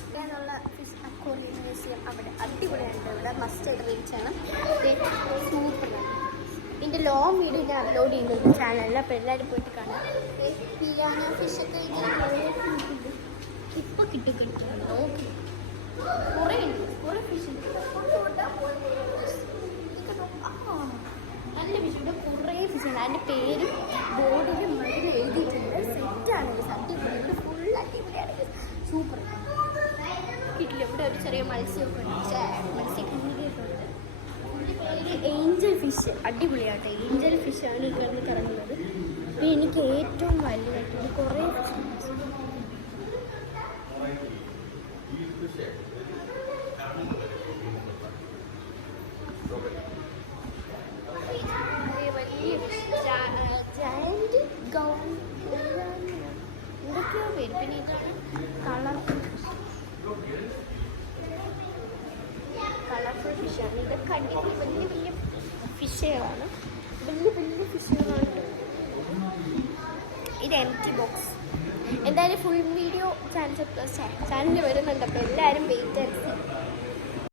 ഇങ്ങനെയുള്ള fish aquarium museum അവിടെ അടിപൊളിയാണ്. ഇവിടെ മസ്റ്റ് റീച്ച് ആണ്. സൂപ്പറാണ്. ഇതിൻ്റെ ലോങ് വീഡിയോ ഞാൻ അപ്ലോഡ് ചെയ്യുന്നുണ്ട് ചാനലിൽ. അപ്പോൾ എല്ലാവരും പോയിട്ട് കാണാം. പിയാനോ ഫിഷൊക്കെ ഇങ്ങനെ ഇപ്പോൾ കിട്ടും. നോക്കി കുറേ ഉണ്ട്, കുറേ ഫിഷ് ഉണ്ട്. നല്ല ഫിഷ്. ഇവിടെ കുറേ ഫിഷുണ്ട്. അതിൻ്റെ പേര് ബോർഡിൽ മരുന്ന് എഴുതിയിട്ടുണ്ട്. സെറ്റാണ്. അടിപൊളി. ഇവിടെ ഫുൾ അടിപൊളിയാണ്. സൂപ്പർ കിട്ടില്ല. ഇവിടെ ഒരു ചെറിയ മത്സ്യമൊക്കെ ഉണ്ട്. മത്സ്യക്കണ്ണികയൊക്കെ ഉണ്ട്. പേര് ഏഞ്ചൽ ഫിഷ്. അടിപൊളിയാട്ടെ. ഏഞ്ചൽ ഫിഷാണ് ഈ കിടന്ന് കിടങ്ങുന്നത്. പിന്നെ എനിക്ക് ഏറ്റവും വലുതായിട്ട് കുറേ വലിയ ജയന്റ് ഗൗൺ എന്തൊക്കെയോ പേര്. പിന്നെ ഇതാണ് കളർഫുൾ ഫിഷാണ്. ഇതൊക്കെ അടിപൊളി വലിയ വലിയ ഫിഷുകളാണ്. വലിയ വലിയ ഫിഷുകളാണ്. ഇത് എംറ്റി ബോക്സ്. എന്തായാലും ഫുൾ വീഡിയോ ചാനൽ വരുന്നുണ്ട്. അപ്പോൾ എല്ലാവരും വെയിറ്റ് ആയിരിക്കും.